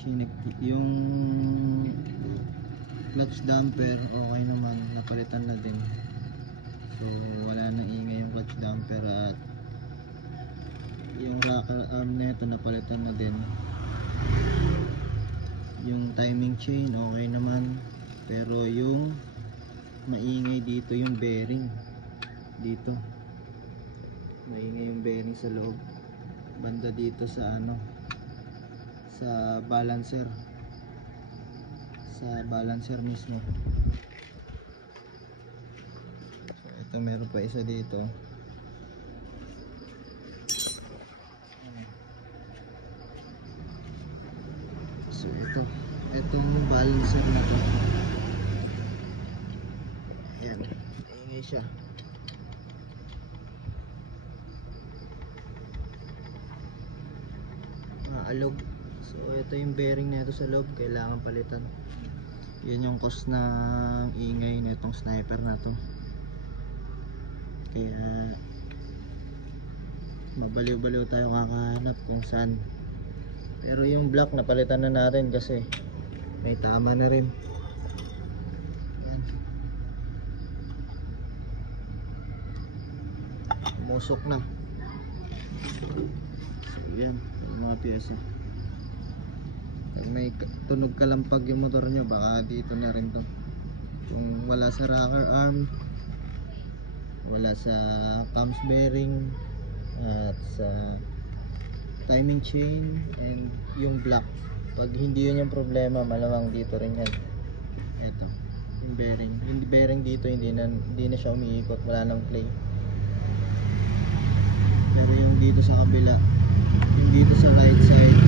chinek yung clutch damper, okay naman, napalitan na din. So wala nang ingay yung clutch damper, at yung rocker arm neto napalitan na din. Yung timing chain okay naman, pero yung maingay dito yung bearing dito, maingay yung bearing sa loob, banda dito sa ano, sa balancer mismo. So ito, meron pa isa dito. So itong balancer na to, ayan, ingay siya. Alog. So ito yung bearing na ito sa loob, kailangan palitan. Yun yung cause ng ingay na itong sniper na to, kaya mabaliw-baliw tayo kakahanap kung saan. Pero yung block napalitan na natin kasi may tama na rin. Yan, umusok na. So yan yung mga pyesa. Pag may tunog kalampag yung motor nyo, baka dito na rin to. Kung wala sa rocker arm, wala sa cams bearing, at sa timing chain, and yung block, pag hindi yun yung problema, malamang dito rin yan. Ito yung bearing, yung bearing dito hindi na siya umiikot, wala nang play. Pero yung dito sa kabila, yung dito sa right side,